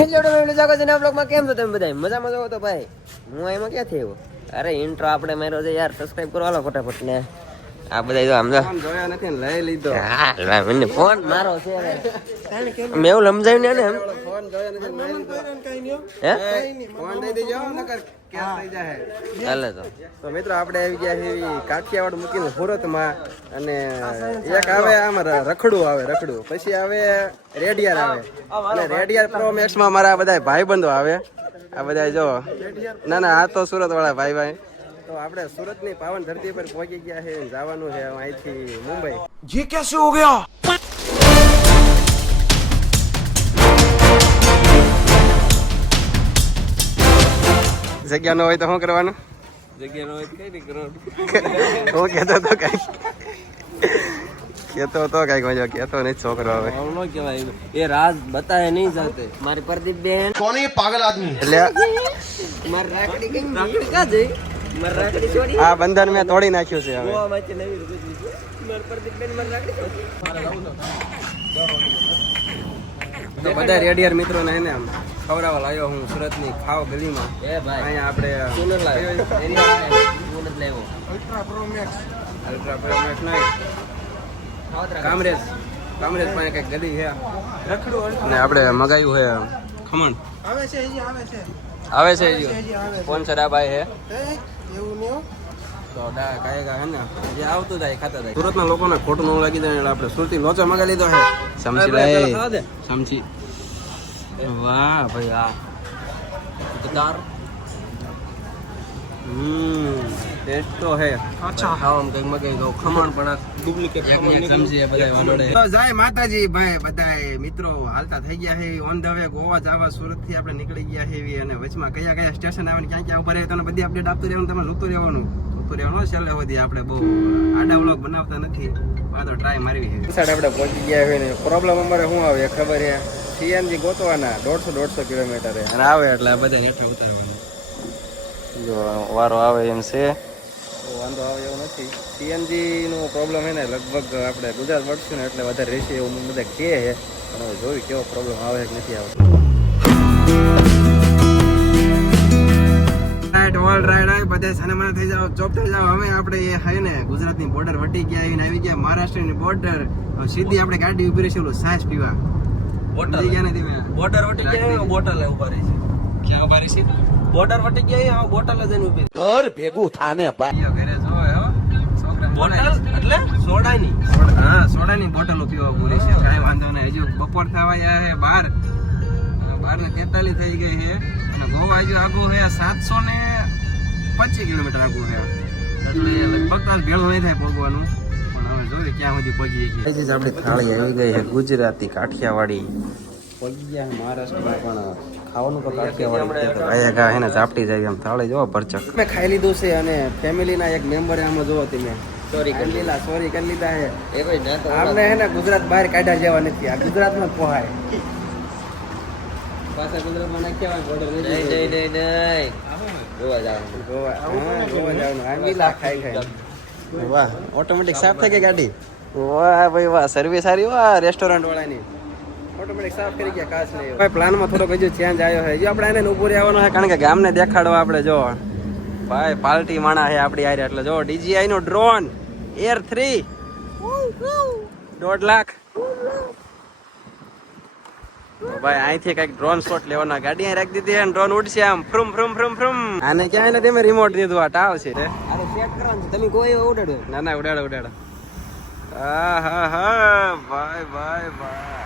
Hello family જાગો છે ના બ્લોગમાં કેમ છો તમે બધા મજામાં છો તો ભાઈ? હું એમાં ક્યાં થયો અરે ઇન્ટ્રો આપણે માર્યો છે યાર સબસ્ક્રાઇબ કરો હાલો ફટાફટ ને. આ બધા જો આમ જોયા નથી લઈ લીધો. હા, મને ફોન મારો છે. મેં એવું સમજાવ્યું ને એમ. ફોન જોયા નથી લઈ લીધો. હે? ફોન દઈ દેજો નકર ચાલે તો. મિત્રો આપણે આવી ગયા છીએ કાઠિયાવાડ મૂકીને સુરતમાં અને એક આવે આમ રખડું આવે રખડું. પછી આવે રેડિયાર આવે. અને રેડિયાર પ્રો મેક્સમાં મારા બધા ભાઈબંધો આવે. આ બધા જો ના ના આ તો સુરત વાળા ભાઈ ભાઈ તો આપણે સુરતની પાવન ધરતી પર પહોંચી ગયા છે જવાનું છે અહીંથી મુંબઈ. જી કે શું ગયા જગ્યાનો હોય તો શું કરવાનું? જગ્યા હોય કઈ નહીં કરવાનું? હું કહેતો તો કઈ કેતો તો કંઈક મજા કેતો નહીં છોકરો હવે. આવનો એ રાજ બતાવે નહીં જાતે. મારી પરદીપ બેન કોની પાગલ આદમી? બંધન મેં તોડી નાખ્યું છે તો બધા રેડિયાર મિત્રો ને એને આમ ખવડાવવા લાવ્યો હું સુરતની ખાવ ગલીમાં. એ ભાઈ અહીંયા આપણે તું નથી લાવ્યો. Ultra pro max. નહીં. કામરેજ. કામરેજ પાસે કંઈક ગલી છે. અને આપણે મગાવ્યું છે ખમણ. આવે છે કોણ છે. આ ભાઈ છે. તો ને? જે આવતું થાય ખાતા જાય. સુરતના લોકોને ખોટું ન લાગી જાય એટલે આપણે સુરતી લોચા મગા લીધો છે. સમજી લે. સમજી. વાહ ભાઈ આ. દાર હમ ટેસ્ટ તો હે અચ્છા. ખાવામાં કંઈક મગાઈ ગયો ખમણ પણ ડુપ્લિકેટ સમજીએ બધા વાલોડે તો જય માતાજી ભાઈ બધાય. મિત્રો હાલતા થઈ ગયા છે. ઓન ધ વે ગોવા જવા સુરતથી આપણે નીકળી ગયા છે. અને વચમાં કયા કયા સ્ટેશન આવે ને ક્યાં ક્યાં ઊભા રહે તને બધી અપડેટ આપતું રહેવાનું તમે જોતું રહેવાનું. જોતું રહેવાનો છેલ્લે સુધી આપણે બહુ આડા વ્લોગ બનાવતા નથી. આ તો ટ્રાય મારવી છે. સાઈડ આપણે પહોંચી ગયા હોય ને પ્રોબ્લેમ અમારે શું આવે ખબર છે? સીએનજી ગોતવાના દોઢસો દોઢસો કિલોમીટર અને આવે એટલે બધા હેઠા ઉતરવાનું. જો વારો આવે એમ છે. વાંધો આવે એવું નથી. સીએનજીનો પ્રોબ્લેમ છે ને લગભગ આપણે ગુજરાત વળશું ને એટલે વધારે રહેશે એવું બધા કહે છે. પણ હવે જોયું કેવો પ્રોબ્લેમ આવે કે નથી આવતો. રાઈટ ઓલ રાઈટ આવી બધા સન્માન થઈ જાવ ચોપ થઈ જાવ હવે આપણે એ હે ને ગુજરાતની બોર્ડર વટી ગયા આવીને આવી ગયા. મહારાષ્ટ્રની બોર્ડર સીધી આપણે ગાડી ઊભી રહી છે ઓલું સાસ પીવા. બોર્ડર ગયા નથી મેં બોર્ડર વટી ગયા બોટલ ઊભા રહી છે. ક્યાં ઊભા રહી છે? બોર્ડર વટી ગયા હવે બોટલ જ ઊભી ઘર ભેગું થાને ભાઈ. ઘરે જો બોટલ એટલે સોડાની. હા સોડાની બોટલો પીવા પૂરી છે. કાંઈ વાંધો નહીં. હજુ બપોર થવા યાર બાર ને તેતાલીસ થઈ ગઈ છે. અને ગોવા હજુ આગો છે સાતસો ને પચીસ કિલોમીટર આગું છે. એટલે લગભગ ભેળું નહીં થાય છીએ આપણી થાળી આવી ગઈ છે ગુજરાતી કાઠિયાવાડી. પહોંચી મહારાષ્ટ્રમાં પણ ખાવાનું તો કાઠિયાવાડી ગા હે ને જાય એમ થાળી જોવો ભરચક. મેં ખાઈ લીધું છે અને ફેમિલીના એક મેમ્બરે આમાં જોવો તમે. સોરી કરી લીધા સોરી કરી લીધા છે. એ ભાઈ ના તો આમને હે ને ગુજરાત બહાર કાઢ્યા જેવા નથી આ ગુજરાતમાં પોહાય. પાછા ગુજરાતમાં નાખ્યા હોય નહીં નહીં નહીં નહીં. જોવા જવાનું. ગોવા હા ગોવા જવાનું. આમ લીલા ખાઈ ખાઈ. વાહ ઓટોમેટિક સાફ થઈ ગઈ ગાડી? વાહ ભાઈ વાહ સર્વિસ સારી વાહ રેસ્ટોરન્ટ વાળાની. ઓટોમેટિક સાફ કરી ગયા કાચ નહીં ભાઈ પ્લાનમાં થોડોક હજુ ચેન્જ આવ્યો છે. હજુ આપણે એને ઉપર રહેવાનું છે કારણ કે ગામને દેખાડવા આપણે જો. ભાઈ પાર્ટી માણા છે આપણી આરે એટલે જો ડીજીઆઈ નો ડ્રોન એર થ્રી દોઢ લાખ. ભાઈ અહીંથી કંઈક ડ્રોન શોટ લેવાના. ગાડી રાખી દીધી અને ડ્રોન ઉડશે આમ. ફ્રુમ ફ્રુમ ફ્રુમ ફ્રુમ. આને ક્યાંય ને તમે રિમોટ દીધું. આ ટાવ છે. અરે સેટ કરવાનું તમે કોઈ ઉડાડો. ના ના ઉડાડો ઉડાડો. હા હા હા ભાઈ ભાઈ ભાઈ.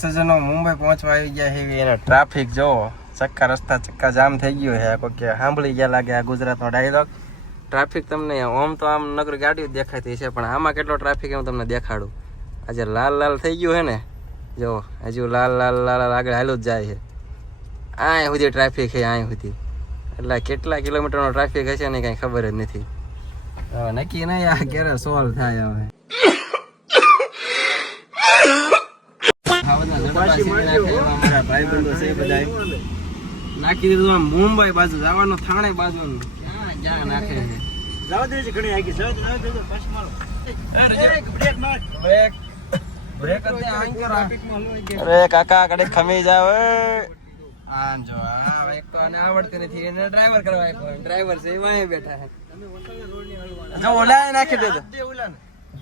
સજનો મુંબઈ પહોંચવા આવી ગયા છે. એને ટ્રાફિક જોવો. ચક્કા રસ્તા, ચક્કા જામ થઈ ગયો છે. કોઈ કે સાંભળી ગયા લાગે આ ગુજરાતનો ડાયલોગ ટ્રાફિક તમને ઓમ તો આમ નગર ગાડીઓ દેખાતી છે પણ આમાં કેટલો ટ્રાફિક હું તમને દેખાડું. આજે લાલ લાલ થઈ ગયું છે ને? જો, હજુ લાલ લાલ લાલ લાલ આગળ હાલું જ જાય છે. આય સુધી ટ્રાફિક છે, આય સુધી. એટલે કેટલા કિલોમીટરનો ટ્રાફિક હશે ને કાંઈ ખબર જ નથી. નક્કી નહીં આ ક્યારે સોલ્વ થાય હવે આ બધા ઝડપા શીખી નાખે એવા અમારા ભાઈબંધો છે બધાય. નાખી દીધું મુંબઈ બાજુ જવાનું થાણે બાજુ ક્યાં ક્યાં નાખે છે? બ્રેક બ્રેક જ નહીં, આમ કરો. અરે કાકા કડે ખમી જાવ આમ જો આ એક તો આને આવડતી નથી એને ડ્રાઈવર કરવા આપ્યો ડ્રાઈવર છે બેઠા છે. જો ઓલા નાખી દેજો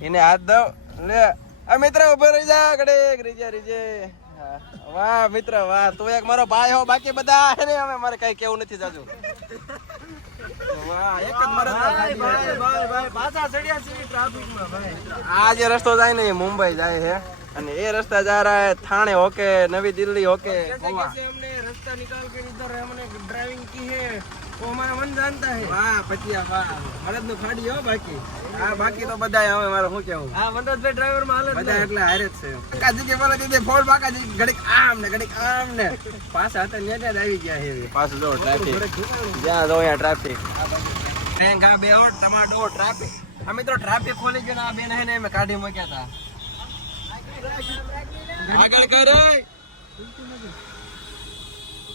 એને હાથ દો લે. આ મિત્ર ઊભો રહી જા કડે રીજે રીજે. વાહ મિત્ર વાહ. તું એક મારો ભાઈ હો બાકી બધા અરે અમે મારે કઈ કેવું નથી જાજુ. આ જે રસ્તો જાય ને મુંબઈ જાય છે અને એ રસ્તા જા રહા થાણે હોકે નવી દિલ્હી ઓકે રસ્તા નિકાલ કે ઇધર હમને ડ્રાઇવિંગ કી હે. કોમા મન જાણતા હે. વાહ વાહ. હળદનું ફાડી હો બાકી. આ બાકી તો બધાય આવે મારે શું કેવું હા ડ્રાઈવરમાં એટલે હારે જ છે. કાકા જીકે બોલે કે ને ઘડીક આમ ને. પાછા આવી ગયા ટ્રાફિક આ બે ઓર ટમાટો ટ્રાફિક અમે તો ટ્રાફિક ખોલી ગયો ને આ બેન હે અમે કાઢી મૂક્યા હતા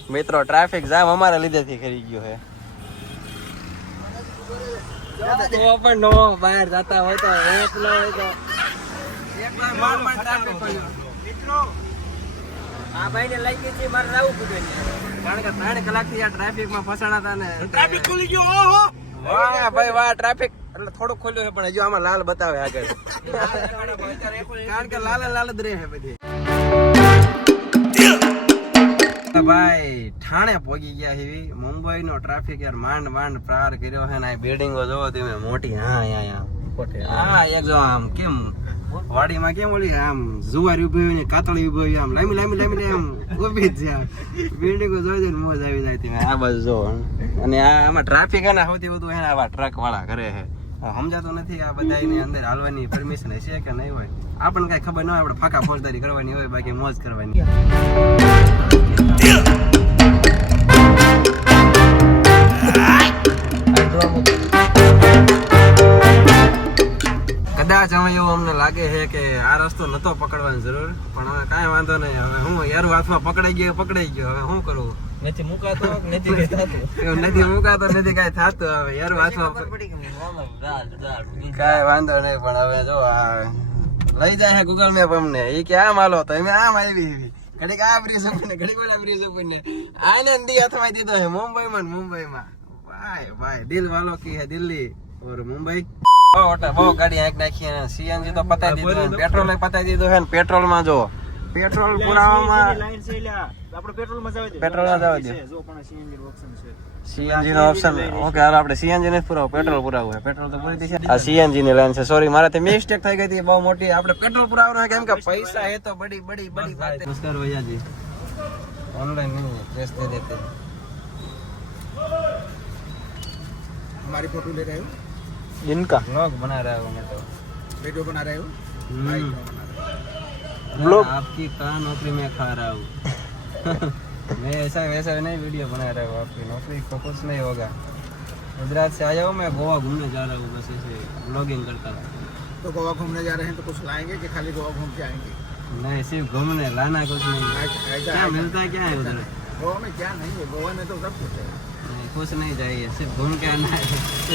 મિત્રો ટ્રાફિક જામ અમારા લીધેથી કરી ગયો હે તો પણ નો બહાર જતા હોય તો એકલો હોય તો એકલા માર માર ટ્રાફિક ખોલ્યો આ ભાઈ લઈ ગઈ છે મારે જવું પડે કારણ કે ત્રણ કલાકથી આ ટ્રાફિકમાં ફસાણા હતા ને ટ્રાફિક ખુલી ગયો ઓહો વાહ ભાઈ વાહ ટ્રાફિક. એટલે થોડું ખોલ્યું છે પણ હજુ આમાં લાલ બતાવે આગળ. કારણ કે લાલ લાલ જ રહે છે બધી. ભાઈ ઠાણે પહોંચી ગયા છે. મુંબઈ નો ટ્રાફિક યાર માંડ માંડ પાર કર્યો છે ને આ બિલ્ડિંગો જોવો તમે મોટી. હા અહીંયા હા એક જો આમ કેમ વાડીમાં કેમ ઓલી આમ જુવારી ઊભી હોય ને કાતળી ઊભી હોય આમ લાંબી લાંબી લાંબી આમ ઊભી જ છે. બિલ્ડિંગો જોઈ જોઈને મોજ આવી જાય તમે આ બાજુ જો અને આ આમાં ટ્રાફિક અને ને સૌથી વધુ એને આવા ટ્રક વાળા કરે છે. સમજાતો નથી આ બધા એની અંદર હાલવાની પરમિશન હશે કે નહીં હોય. આપણને કઈ ખબર ન હોય આપણે ફાકા ફોજદારી કરવાની હોય બાકી મોજ કરવાની. કદાચ હવે એવું અમને લાગે છે કે આ રસ્તો નતો પકડવાની જરૂર પણ હવે કાંઈ વાંધો નહીં. હવે હું યાર હાથમાં પકડાઈ ગયો પકડાઈ ગયો. હવે શું કરવું નથી મુકાતો નથી કઈ થતું નથી મુકાતો નથી કઈ થતું. હવે યાર હાથમાં કાંઈ વાંધો નહીં પણ હવે જો આ લઈ જાય છે ગૂગલ મેપ અમને. એ કે આમ હાલો તો અમે આમ આવી ઘડીક આ બ્રિજ ઉપર ને ઘડીક ઓલા બ્રિજ ઉપર ને. આને દી હાથમાં દીધો છે મુંબઈમાં ને મુંબઈમાં. ભાઈ ભાઈ દિલ વાલો કી હે દિલ્હી. ઓર મુંબઈ. બહુ ઓટા બહુ ગાડી આંક નાખી અને સીએનજી તો પતાવી દીધું પેટ્રોલ પતાવી દીધું છે ને પેટ્રોલમાં જો. પેટ્રોલ પુરાવામાં પેટ્રોલ માં જવા દે સીએનજી નો ઓપ્શન ઓકે હાલ આપણે સીએનજી ને પુરાવો પેટ્રોલ પુરાવું છે પેટ્રોલ તો પૂરી થઈ છે આ સીએનજી ની લાઈન છે સોરી મારાથી મિસ્ટેક થઈ ગઈ હતી બહુ મોટી આપણે પેટ્રોલ પુરાવવાનું છે કેમ કે પૈસા હે તો બડી બડી બડી બાત है नमस्कार भैया जी ऑनलाइन नहीं है कैश दे देते हैं हमारी फोटो ले रहे हो इनका ब्लॉग बना रहा हूँ मैं तो वीडियो बना रहे हो ब्लॉग आपकी कहाँ नौकरी में खा रहा हूँ मैं ऐसा वैसा नहीं वीडियो बना रहा हूँ आपकी नौकरी को कुछ नहीं होगा। गुजरात से आया हूँ मैं गोवा घूमने जा रहा हूँ बस ऐसे ब्लॉगिंग करता हूँ। तो गोवा घूमने जा रहे हैं तो कुछ लाएँगे कि खाली गोवा घूम के आएँगे? नहीं सिर्फ़ घूमने लाना कुछ नहीं। क्या मिलता है क्या है उधर? गोवा में क्या नहीं है गोवा में तो सब कुछ है। नहीं कुछ नहीं चाहिए सिर्फ़ घूम के आना है।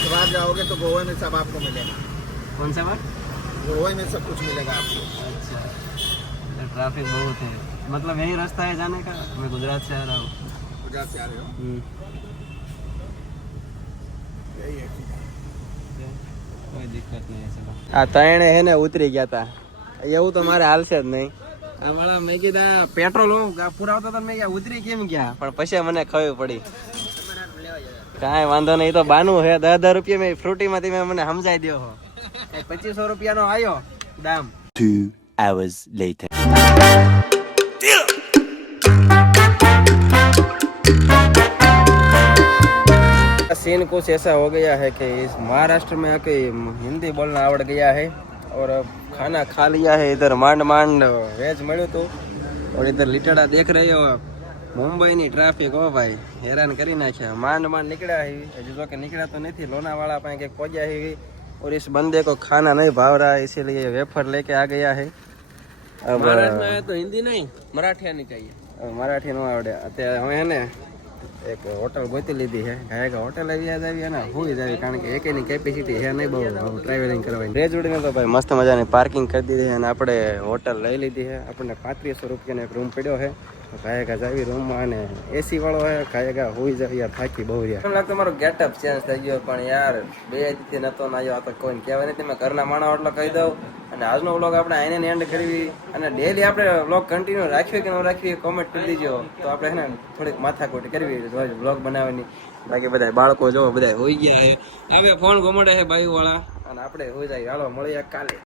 इस बार जाओगे तो गोवा में सब आपको मिलेगा। कौन सा बात गोवा में सब कुछ मिलेगा आपको। अच्छा ट्रैफ़िक बहुत है। मतलब यही रास्ता है जाने का मैं गुजरात से आ रहा हूँ गुजरात से आ रहे हो यही है કોઈ દિક્કત નહીં ચલો આ ત્રણે હે ને ઉતરી ગયા તા એવું તો મારે હાલશે જ નહીં આ મારા મેં કીધા પેટ્રોલ હું પુરાવતો તો મેં કીધા ઉતરી કેમ ગયા પણ પછી મને ખબર પડી કાંઈ વાંધો નહીં એ તો બાનું હે દસ હજાર રૂપિયા મેં ફ્રૂટીમાંથી મેં મને સમજાઈ દ્યો હો પચીસો રૂપિયાનો આવ્યો દામ Two hours later. सीन कुछ ऐसा हो गया है कि इस महाराष्ट्र में आके हिंदी बोलना आवड़ गया है और अब खाना खा लिया है इधर માંડ માંડ વેજ મળ્યું હતું और इधर લીટડા દેખ रहे हो મુંબઈની ટ્રાફિક હો ભાઈ હેરાન કરી નાખ્યા માંડ માંડ નીકળ્યા है હજુ તો કે નીકળ્યા તો નથી लोनावाला પાસે કે પહોંચ્યા है और इस बंदे को खाना नहीं भाव रहा है इसीलिए वेफर लेके आ गया है अब महाराष्ट्र में आया तो हिंदी नहीं मराठी आनी चाहिए હવે મરાઠી નો આવડે અત્યારે હવે હે ને એક હોટલ ગોતી લીધી છે. કાંઈ હોટલ આવી યાદ આવી અને હોઈ જ આવી કારણ કે એકેની કેપેસિટી છે નહીં બહુ. ટ્રાવેલિંગ કરવાની. રેજ ઉડીને તો ભાઈ મસ્ત મજાની પાર્કિંગ કરી દીધી છે અને આપણે હોટલ લઈ લીધી છે. આપણને પાંત્રીસો રૂપિયાનો એક રૂમ પડ્યો છે. તો કા જાવી રૂમમાં અને એસી વાળો હે કાંઈ કા હોઈ જાય યાર થાકી બહુ યાર એમ લાગતું મારો ગેટઅપ ચેન્જ થઈ ગયો, પણ યાર, બે દીથી નતો ના આવ્યો આ તો કોઈને કહેવાય નથી મેં ઘરના માણસ એટલે કહી દઉં. અને આજનો વ્લોગ આપણે આઈને એન્ડ કરવી. અને ડેલી આપણે વ્લોગ કન્ટિન્યુ રાખીએ કે ન રાખીએ કોમેન્ટ કરી દીજો. તો આપણે હે ને થોડીક માથાકૂટ કરવી વ્લોગ બનાવવાની. બાકી બધા બાળકો જો બધા હોઈ ગયા હે. આવે, ફોન ગમડે હે બાઈ વાળા અને આપણે હોઈ જાય. હાલો, મળીએ કાલે.